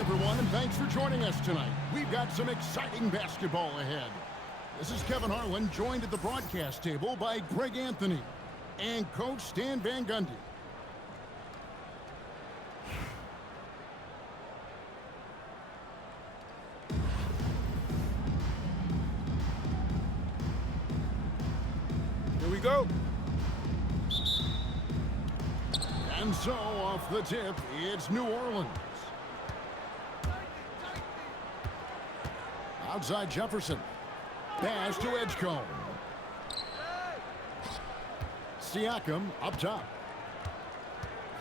everyone, and thanks for joining us tonight. We've got some exciting basketball ahead. This is Kevin Harlan, joined at the broadcast table by Greg Anthony and Coach Stan Van Gundy. Here we go. And so, off the tip, it's New Orleans. Outside Jefferson. Pass to Edgecombe. Siakam up top.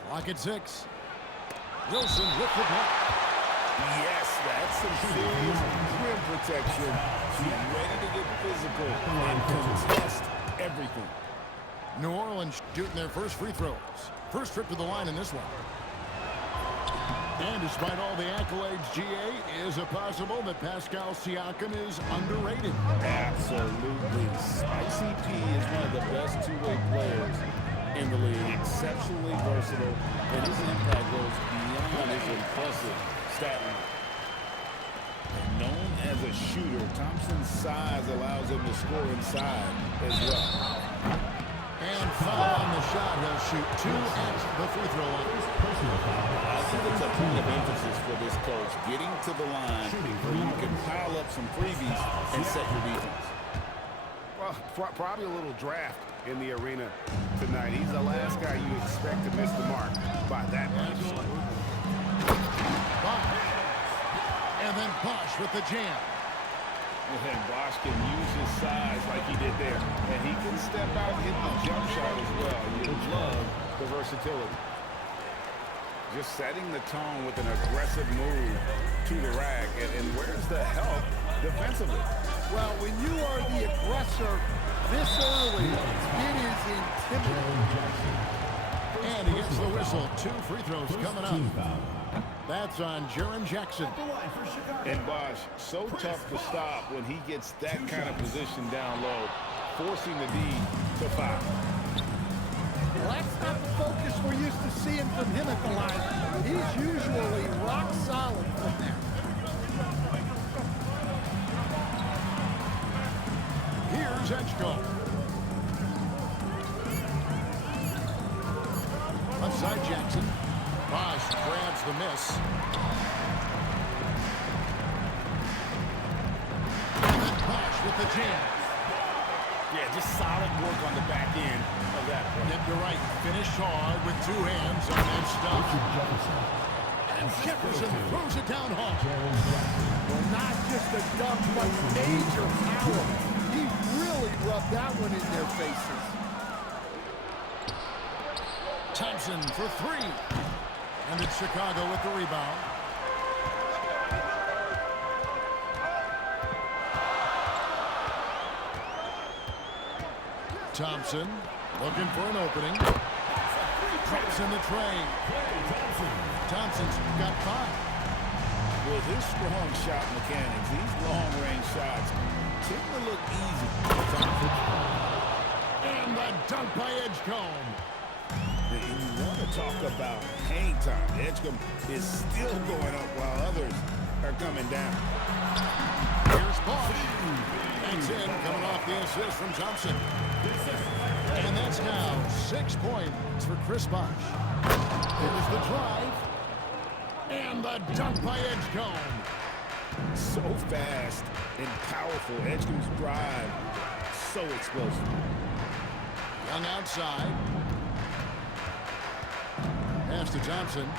Clock at 6. Wilson with the block. Yes, that's some serious rim protection. She's ready to get physical and contest everything. New Orleans shooting their first free throws. First trip to the line in this one. And despite all the accolades, GA, is it possible that Pascal Siakam is underrated? Absolutely. Spicy P is one of the best two-way players in the league. Exceptionally versatile, and his impact goes beyond his impressive stat line. And known as a shooter, Thompson's size allows him to score inside as well. And foul on the shot. He'll shoot 2 at the free throw line. I think it's a point of emphasis for this coach, getting to the line where you can pile up some freebies and set your defense. Well, probably a little draft in the arena tonight. He's the last guy you expect to miss the mark by that much. Bosh. And then Bosh with the jam. And Bosh can use his size like he did there. And he can step out and hit the jump shot as well. You love the versatility. Just setting the tone with an aggressive move to the rack. And where's the help defensively? Well, when you are the aggressor this early, it is intimidating. And he gets the whistle. 2 free throws coming up. That's on Jaren Jackson. And Bosh, so tough to stop when he gets that kind of position down low, forcing the D to foul. Well, that's not the focus we're used to seeing from him at the line. He's usually rock solid from there. Here's Edgecombe. Outside Jackson. Bosh grabs the miss. And then Bosh with the jam. Yeah, just solid work on the back end of that play. Yep, you're right. Finished hard with 2 hands on that stuff. And Jefferson throws it down hard. Well, not just a dunk, but major power. He really rubbed that one in their faces. Thompson for 3. And it's Chicago with the rebound. Thompson looking for an opening. Drops in the tray. Thompson's got 5. With his strong shot mechanics, these long-range shots tend to look easy. And the dunk by Edgecombe. You want to talk about hang time. Edgecombe is still going up while others are coming down. Here's Bosh. That's in, coming off the assist from Thompson. And that's now 6 points for Chris Bosh. Here's the drive. And the dunk by Edgecombe. So fast and powerful. Edgecombe's drive, so explosive. Young outside. Pass to Thompson.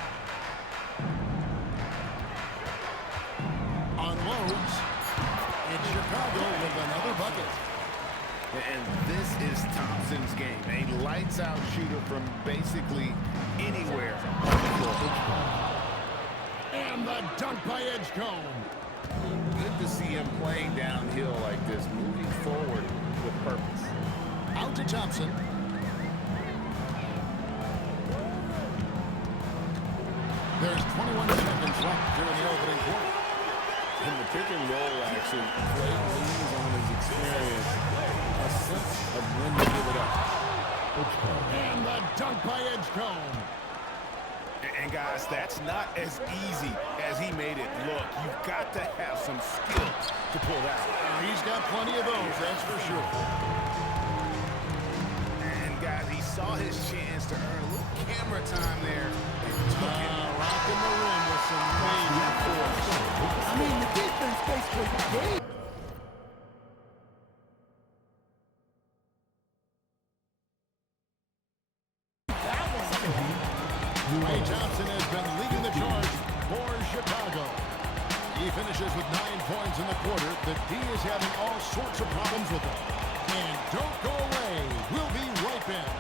Unloads. It's Chicago with another bucket. And this is Thompson's game. A lights-out shooter from basically anywhere on the floor. And the dunk by Edgecombe. Good to see him playing downhill like this, moving forward with purpose. Out to Thompson. There's 21 seconds left during the opening quarter. In the pick and roll action, Clay leans on his experience, a sense of when to give it up. And the dunk by Edgecombe. And guys, that's not as easy as he made it look. You've got to have some skills to pull that out. He's got plenty of those, that's for sure. And guys, he saw his chance to earn a little camera time there and took it. Rocking the rim with some major force. I mean, the defense basically gave. Ray Thompson has been leading the charge for Chicago. He finishes with 9 points in the quarter. The D is having all sorts of problems with him. And don't go away. We'll be right back.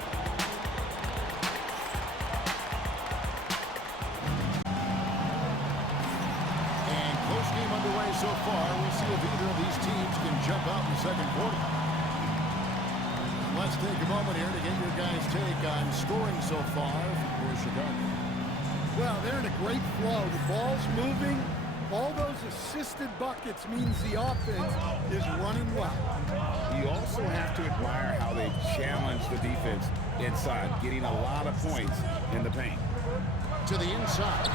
And close game underway so far. We'll see if either of these teams can jump out in the second quarter. Let's take a moment here to get your guys' take on scoring so far for Chicago. Well, they're in a great flow. The ball's moving. All those assisted buckets means the offense is running well. You also have to admire how they challenge the defense inside, getting a lot of points in the paint. To the inside.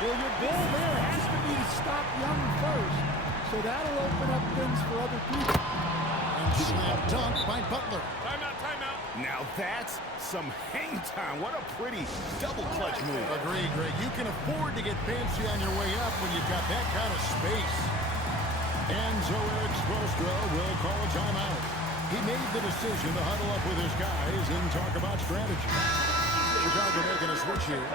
Well, your goal there has to be to stop Young first, so that'll open up things for other people. And slam dunk by Butler. Timeout, timeout. Now that's some hang time. What a pretty double clutch move. Agreed, Greg. You can afford to get fancy on your way up when you've got that kind of space. Enzo Eric Spoelstra will call a timeout. He made the decision to huddle up with his guys and talk about strategy. Chicago making a switch here.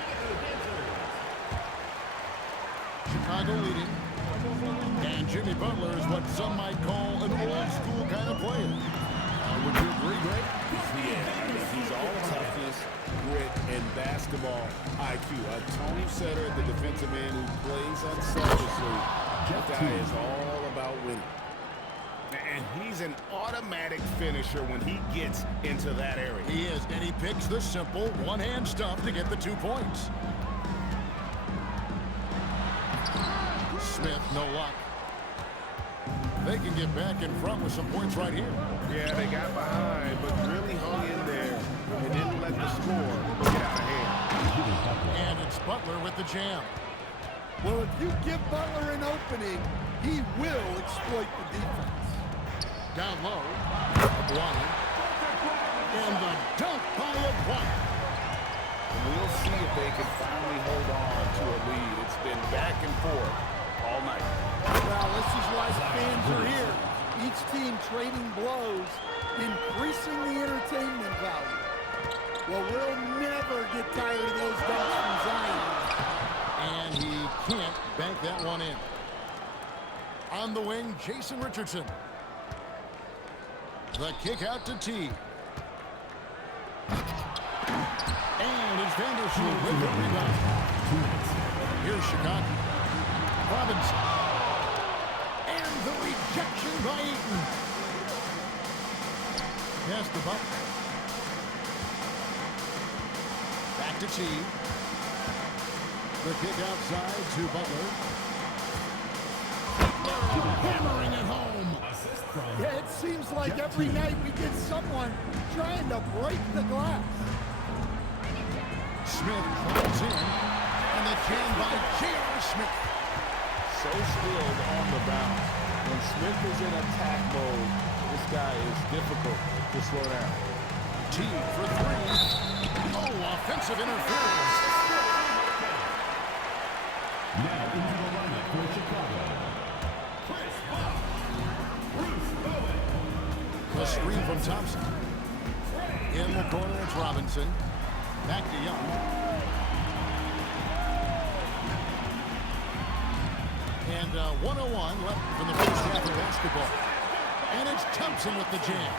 Chicago leading. And Jimmy Butler is what some might call an old-school kind of player. Would you agree, Greg? Yeah, he's all toughness, grit, and basketball IQ. A tone setter at the defensive end who plays unselfishly. That guy is all about winning. And he's an automatic finisher when he gets into that area. He is, and he picks the simple one-hand stuff to get the 2 points. Smith, no luck. They can get back in front with some points right here. Yeah, they got behind, but really hung in there and didn't let the score get out of hand. And it's Butler with the jam. Well, if you give Butler an opening, he will exploit the defense. Down low. Aguani. And the dunk by Aguani. We'll see if they can finally hold on to a lead. It's been back and forth all night. Well, this is why the fans are here. Each team trading blows, increasing the entertainment value. Well, we'll never get tired of those dunks from Zion. And he can't bank that one in. On the wing, Jason Richardson. The kick out to T. And it's Vandersloot with the rebound. Here's Chicago. Robinson. And the rejection by Eaton. Pass to Butler. Back to T. The kick outside to Butler. Hammering it home. Yeah, it seems like every night we get someone trying to break the glass. Smith climbs in. And the jam by J.R. Smith. So skilled on the bounce. When Smith is in attack mode, this guy is difficult to slow down. T for three. Oh, offensive interference. Now into the lineup for Chicago. A screen from Thompson. In the corner, it's Robinson. Back to Young. And 1:01 left in the first half of basketball. And it's Thompson with the jam.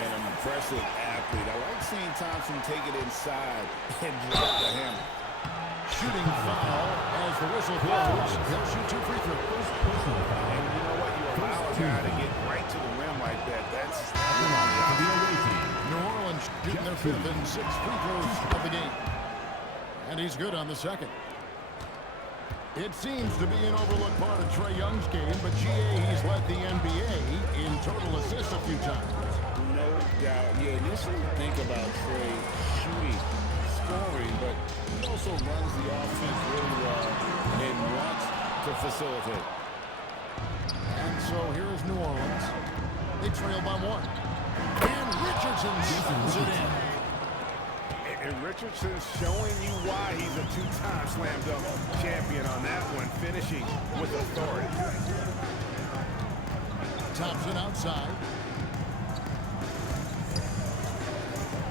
An impressive athlete. I like seeing Thompson take it inside and drop the hammer. Shooting foul as the whistle blows. He'll shoot 2 free throws. And you know what? You allow a guy to get right to the rim like that. That's New Orleans shooting their 5th and 6th free throws of the game. And he's good on the second. It seems to be an overlooked part of Trae Young's game, but GA, he's led the NBA in total assists a few times. No doubt. You initially think about Trae shooting, scoring, but he also runs the offense really well and wants to facilitate. And so here is New Orleans. They trail by 1. And Richardson sends it in. And Richardson's showing you why he's a two-time slam dunk champion on that one, finishing with authority. Thompson outside.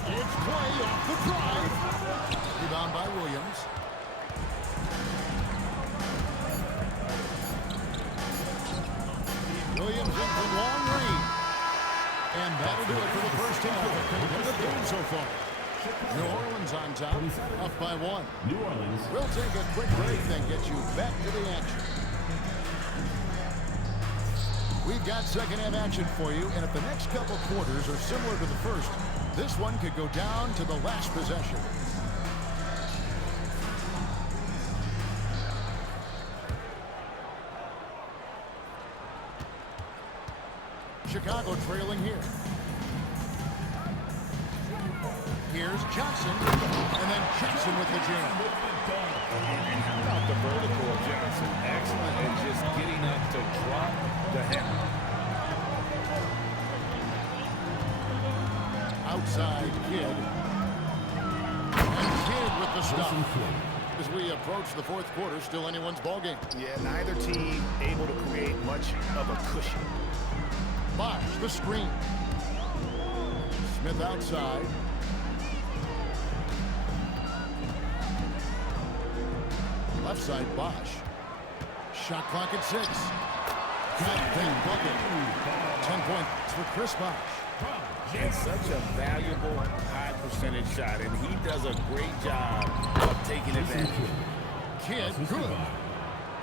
It's Clay off the drive. Rebound by Williams. Williams in from long range. And that'll do it for the first half of a competitive game so far. New Orleans on top, up by 1. New Orleans. We'll take a quick break, then get you back to the action. We've got second half action for you, and if the next couple quarters are similar to the first, this one could go down to the last possession. Chicago trailing here. Here's Johnson, and then Johnson with the jam. And how about the vertical of Johnson? Excellent at just getting up to drop the hammer. Outside Kidd. And Kidd with the stop. As we approach the fourth quarter, still anyone's ballgame. Yeah, neither team able to create much of a cushion. Bosh, the screen. Smith outside. Left side, Bosh. Shot clock at 6. Got thing bucket. 10 points for Chris Bosh. It's such a valuable high percentage shot, and he does a great job of taking advantage. Kidd, good.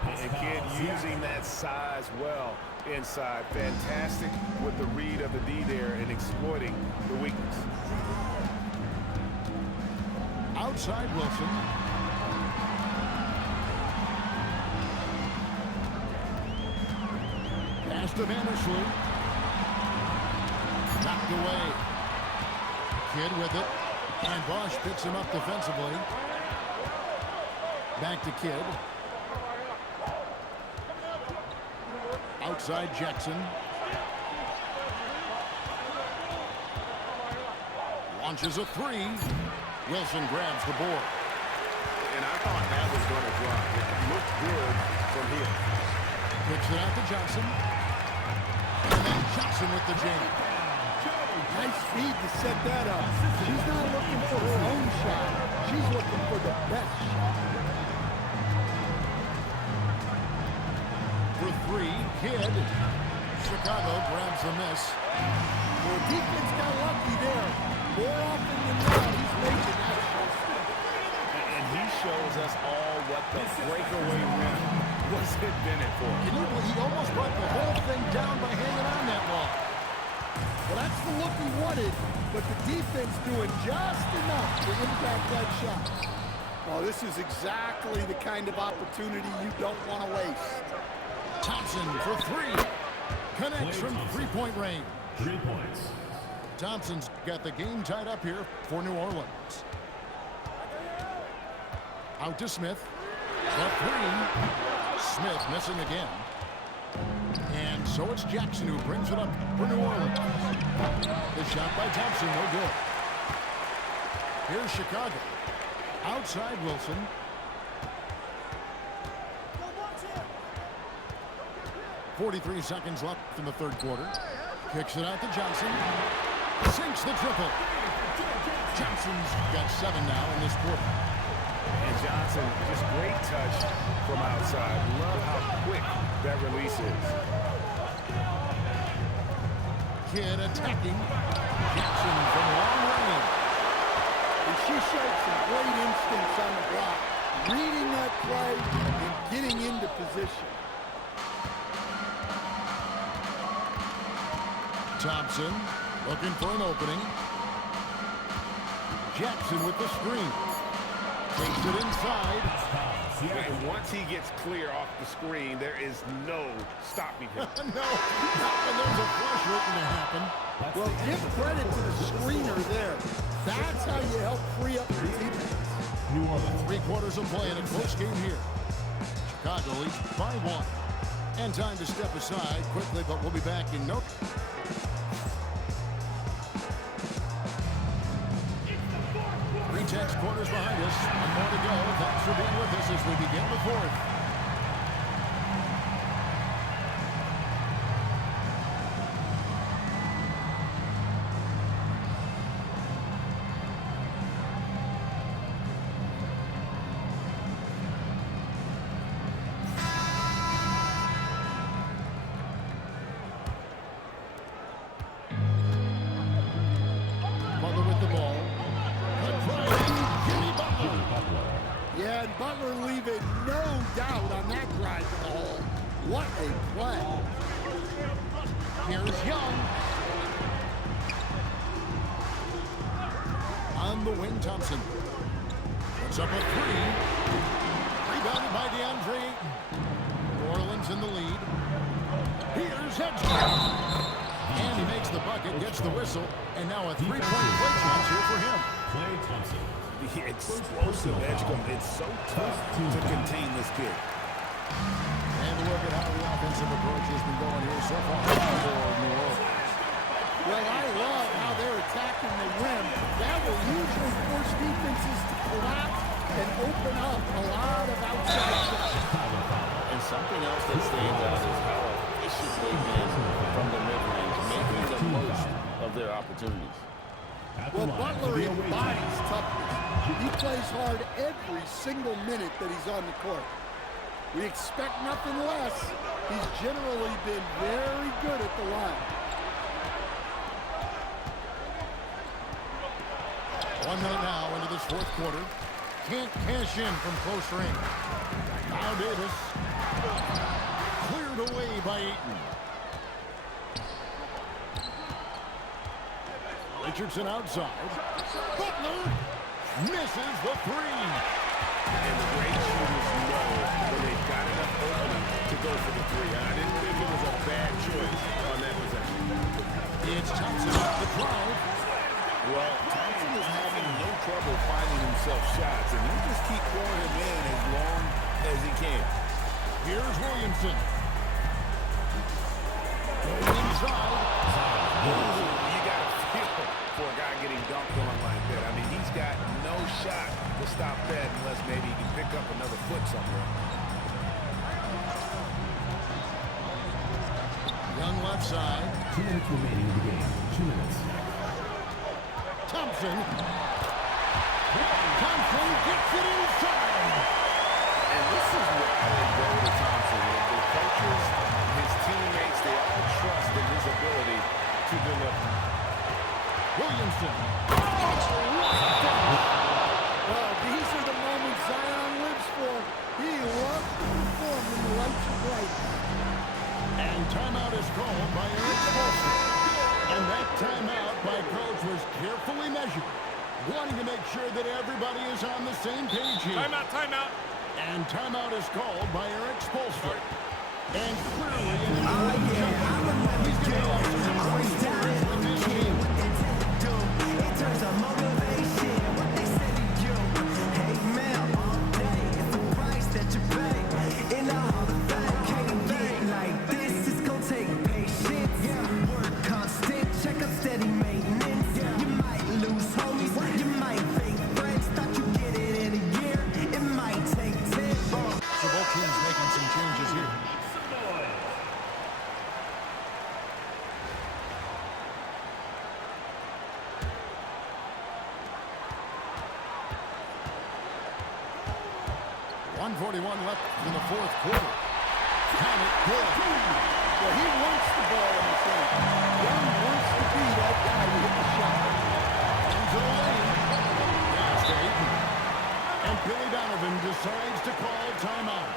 And Kidd using that size well inside. Fantastic with the read of the D there and exploiting the weakness. Outside Wilson. Pass to Vandersloot. Knocked away. Kidd with it. And Bosh picks him up defensively. Back to Kidd. Outside Jackson. Launches a 3. Wilson grabs the board. And I thought that was going to drop. It looked good from here. Kicks it out to Johnson. And then Johnson with the jam. Nice speed to set that up. She's not looking for her own shot. She's looking for the best shot. For 3, Kidd. Chicago grabs the miss. Well, defense got lucky there. More often than not, he's making that shot. And he shows us all what the breakaway rim was invented for. Can you believe he almost brought the whole thing down by hanging on that long? Well, that's the look he wanted, but the defense doing just enough to impact that shot. Well, this is exactly the kind of opportunity you don't want to waste. Thompson for 3. Connects from three-point range. 3 points. Thompson's got the game tied up here for New Orleans. Out to Smith. The 3. Smith missing again. And so it's Jackson who brings it up for New Orleans. The shot by Thompson, no good. Here's Chicago. Outside Wilson. .43 seconds left in the third quarter. Kicks it out to Johnson. Sinks the triple. Johnson's got 7 now in this quarter. And Johnson, just great touch from outside. Love how quick that release is. Kidd attacking. Jackson from long range. And she showed some great instincts on the block, reading that play and getting into position. Thompson looking for an opening. Jackson with the screen. Takes it inside. And once he gets clear off the screen, there is no stopping him. No, not when there's a flush waiting to happen. Well, give credit to the screener there. That's how you help free up your teammates. New Orleans. 3/4 of play in a close game here. Chicago leads by 1. And time to step aside quickly, but we'll be back in no. 3 quarters behind us. One more to go. Thanks for being with us as we begin the 4th. Butler with the ball. Yeah, and Butler leaving no doubt on that drive to the hole. What a play. Here's Young. On the wing, Thompson. Puts up a 3. Rebounded by DeAndre Ayton. New Orleans in the lead. Here's Edge. And he makes the bucket, gets the whistle, and now a 3-point play chance here for him. Klay Thompson. The explosive edge come. It's so tough to contain this kid. And look at how the offensive approach has been going here so far for New Orleans. Well, I love how they're attacking the rim. That will usually force defenses to collapse and open up a lot of outside shots. And something else that stands out is how efficient they've been from the mid-range, making the most of their opportunities. Well, Butler embodies toughness. He plays hard every single minute that he's on the court. We expect nothing less. He's generally been very good at the line. 1 minute now into this 4th quarter. Can't cash in from close range. Now Davis. Cleared away by Ayton. Richardson outside. Butler misses the 3. And the great shooters know when they've got enough opening to go for the 3. I didn't think it was a bad choice on that possession. It's Thompson off the drive. Well, Thompson is having no trouble finding himself shots, and you just keep pouring him in as long as he can. Here's Williamson. Going inside. You got to feel for a guy getting dunked on like that. I mean, he's got no shot to stop that unless maybe he can pick up another foot somewhere. Young left side. 2 minutes remaining in the game. 2 minutes. Thompson. Thompson gets it inside. And this is why they go to Thompson. The coaches, his teammates, they all trust in his ability to deliver. Williamson. Well, these are the moments Zion lives for. He loves to perform when the lights are bright. And timeout is called by Eric Spoelstra. And that timeout by Coach was carefully measured, wanting to make sure that everybody is on the same page here. Timeout, timeout. And timeout is called by Eric Spoelstra. And clearly, in an important juncture, he's going to have some great words with this team. It turns on motivation, what they said to you. Hey man, all day, it's the price that you pay. In the Hall of Fame, can't get like this, it's gonna take patience. Work constant, check up steady maintenance. You might lose homies, you might fake friends. Thought you get it in a year, it might take 10. So both teams making some changes here. .141 left in the 4th quarter. Count it good. Well, he wants the ball in his hand. Young wants to be that guy who hit the shot. Into the lane. Pass to Ayton. And Billy Donovan decides to call timeout.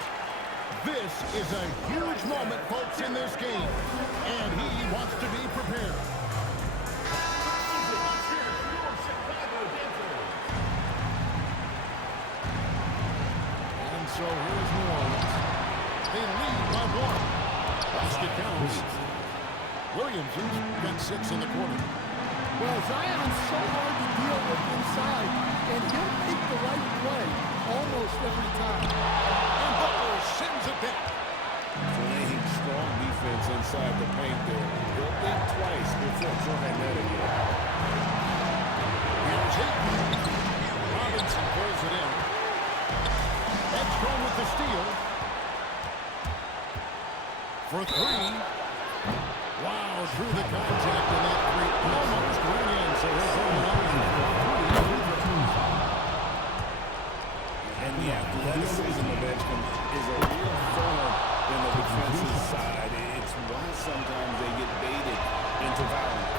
This is a huge moment, folks, in this game. And he wants to be prepared. so here's New Orleans. They lead by 1. Basket counts. Williamson's got 6 in the quarter. Well, Zion's so hard to deal with inside, and he'll make the right play almost every time. And Butler sends it back. Playing strong defense inside the paint there. He'll think twice before trying that again. Here's Hayden. Robinson pulls it in. Edgecombe with the steal. For 3. Wow, through the contact, and that 3 almost went in. So he'll go for 3. And the athleticism of Edgecombe is a real thorn in the defensive side. It's why sometimes they get baited into fouling.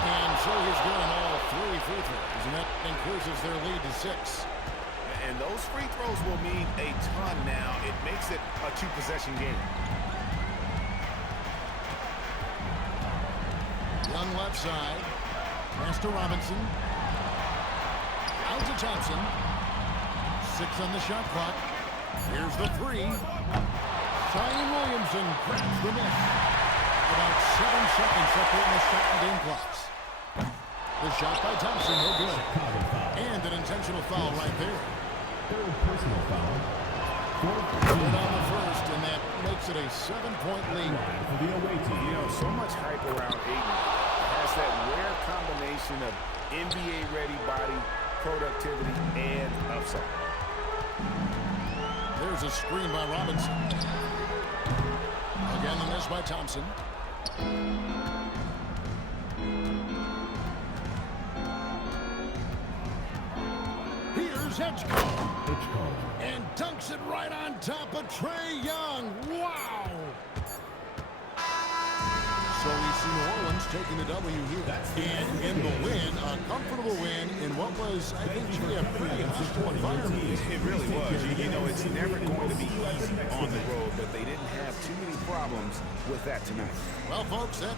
And so he's good on all 3 free throws, and that increases their lead to 6. And those free throws will mean a ton now. It makes it a 2-possession game. Young left side. Pass to Robinson. Out to Thompson. 6 on the shot clock. Here's the 3. Zion Williamson grabs the miss. About 7 seconds left in the second game clocks. The shot by Thompson, no good. And an intentional foul right there. Third personal foul. Good on the first, and that makes it a 7-point lead. For the away team. You know, so much hype around Aiden. Has that rare combination of NBA-ready body, productivity, and upside. There's a screen by Robinson. Again, the miss by Thompson. Here's Edgecombe. And dunks it right on top of Trae Young. Wow! So we see New Orleans taking the W here. And in the win, a comfortable win in what was, I think, a pretty hostile environment. It really was. You know, it's never going to be easy on the road, but they didn't have too many problems with that tonight. Well, folks, that